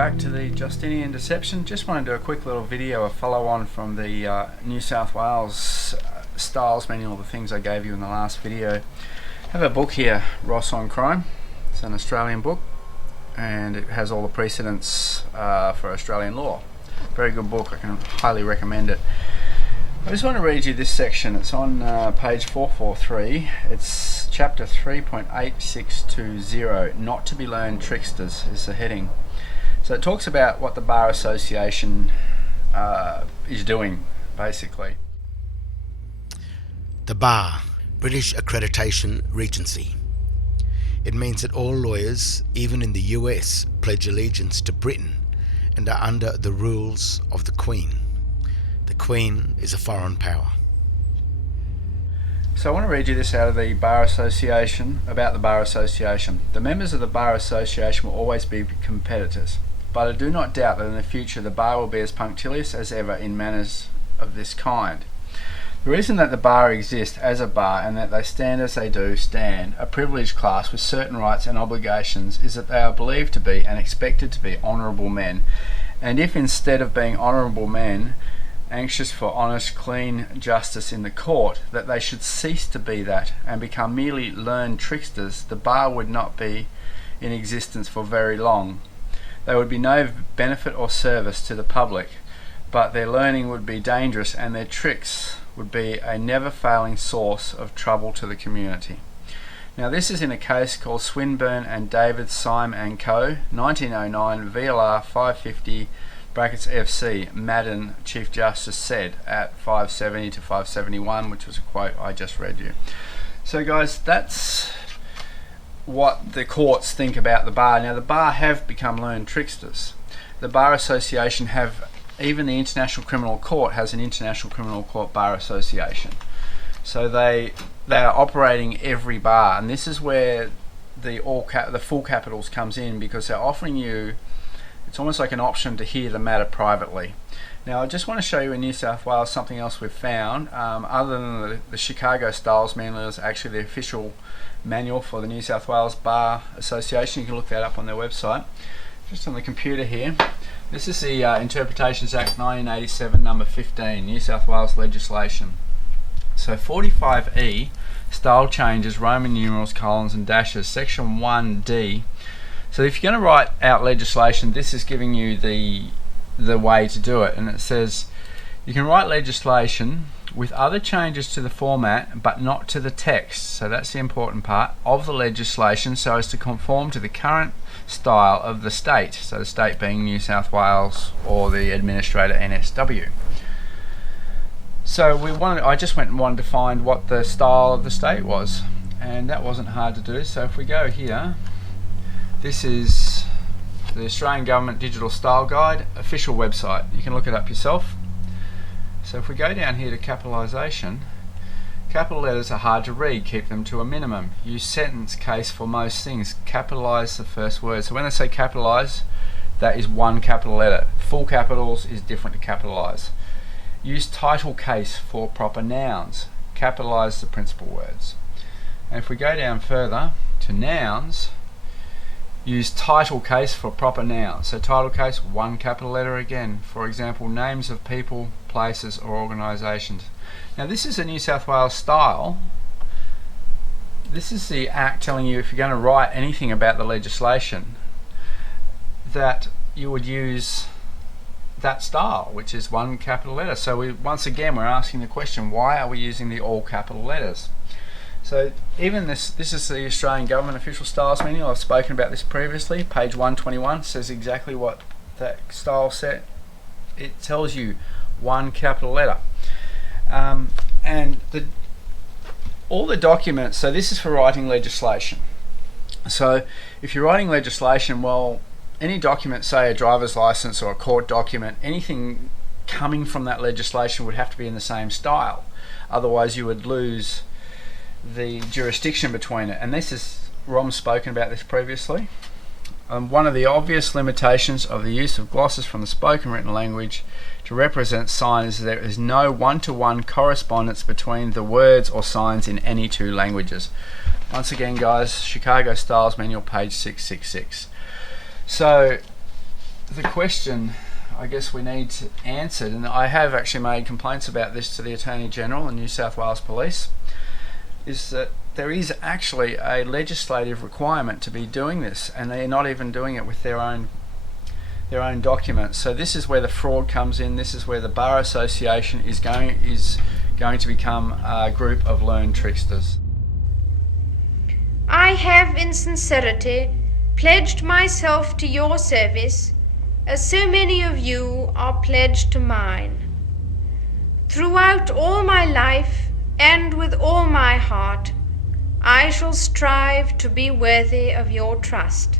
back to the Justinian Deception. Just want to do a quick little video, a follow on from the New South Wales Styles Manual, the things I gave you in the last video. I have a book here, Ross on Crime. It's an Australian book and it has all the precedents for Australian law. Very good book, I can highly recommend it. I just want to read you this section. It's on page 443. It's chapter 3.8620, Not to be Learned Tricksters is the heading. So it talks about what the Bar Association is doing, basically. The Bar, British Accreditation Regency. It means that all lawyers, even in the US, pledge allegiance to Britain and are under the rules of the Queen. The Queen is a foreign power. So I want to read you this out of the Bar Association, about the Bar Association. The members of the Bar Association will always be competitors, but I do not doubt that in the future the Bar will be as punctilious as ever in matters of this kind. The reason that the Bar exists as a bar and that they stand as they do stand, a privileged class with certain rights and obligations, is that they are believed to be and expected to be honourable men, and if instead of being honourable men, anxious for honest, clean justice in the court, that they should cease to be that and become merely learned tricksters, the bar would not be in existence for very long. They would be no benefit or service to the public, but their learning would be dangerous and their tricks would be a never-failing source of trouble to the community. Now this is in a case called Swinburne and David Syme and Co. 1909 VLR 550 brackets FC, Madden Chief Justice said at 570 to 571, which was a quote I just read you. So guys, that's what the courts think about the bar. Now the bar have become learned tricksters. The Bar Association have, even the International Criminal Court has an International Criminal Court Bar Association. So they are operating every bar, and this is where the full capitals comes in, because they're offering you, it's almost like an option to hear the matter privately. Now I just want to show you in New South Wales something else we've found. Other than the Chicago Styles Manual is actually the official manual for the New South Wales Bar Association. You can look that up on their website. Just on the computer here. This is the Interpretations Act 1987, number 15, New South Wales legislation. So 45E, style changes, Roman numerals, colons and dashes, section 1D. So if you're going to write out legislation, this is giving you the way to do it, and it says you can write legislation with other changes to the format but not to the text, so that's the important part, of the legislation, so as to conform to the current style of the state, so the state being New South Wales or the administrator NSW. So I just went and wanted to find what the style of the state was, and that wasn't hard to do. So if we go here, this is the Australian Government Digital Style Guide, official website. You can look it up yourself. So if we go down here to capitalisation, capital letters are hard to read, keep them to a minimum. Use sentence case for most things. Capitalise the first word. So when they say capitalise, that is one capital letter. Full capitals is different to capitalise. Use title case for proper nouns. Capitalise the principal words. And if we go down further to nouns, use title case for proper nouns. So title case, one capital letter again. For example, names of people, places or organisations. Now this is a New South Wales style. This is the Act telling you if you're going to write anything about the legislation that you would use that style, which is one capital letter. So once again we're asking the question, why are we using the all capital letters? So even this is the Australian Government Official Styles Manual. I've spoken about this previously. Page 121 says exactly what that style set. It tells you one capital letter. And all the documents, so this is for writing legislation. So if you're writing legislation, well, any document, say a driver's license or a court document, anything coming from that legislation would have to be in the same style. Otherwise you would lose the jurisdiction between it, and this is, Rom's spoken about this previously. One of the obvious limitations of the use of glosses from the spoken written language to represent signs is there is no one-to-one correspondence between the words or signs in any two languages. Once again guys, Chicago Styles Manual, page 666. So the question I guess we need to answer, and I have actually made complaints about this to the Attorney General and New South Wales Police, is that there is actually a legislative requirement to be doing this, and they're not even doing it with their own documents. So this is where the fraud comes in. This is where the Bar Association is going to become a group of learned tricksters. I have in sincerity pledged myself to your service, as so many of you are pledged to mine. Throughout all my life and with all my heart, I shall strive to be worthy of your trust.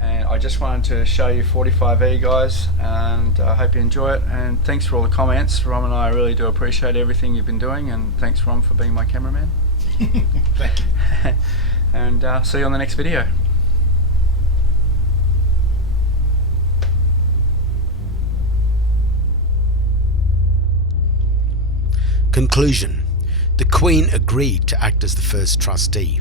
And I just wanted to show you 45E, guys, and I hope you enjoy it. And thanks for all the comments. Rom and I really do appreciate everything you've been doing, and thanks, Rom, for being my cameraman. Thank you. And see you on the next video. Conclusion. The Queen agreed to act as the first trustee.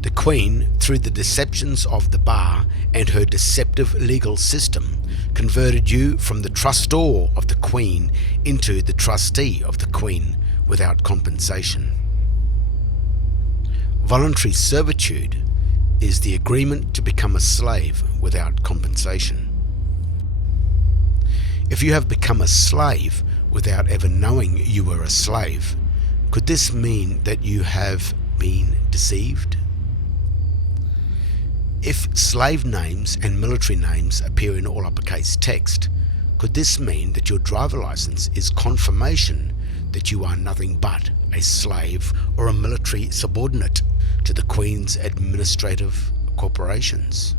The Queen, through the deceptions of the Bar and her deceptive legal system, converted you from the trustor of the Queen into the trustee of the Queen without compensation. Voluntary servitude is the agreement to become a slave without compensation. If you have become a slave without ever knowing you were a slave, could this mean that you have been deceived? If slave names and military names appear in all uppercase text, could this mean that your driver license is confirmation that you are nothing but a slave or a military subordinate to the Queen's administrative corporations?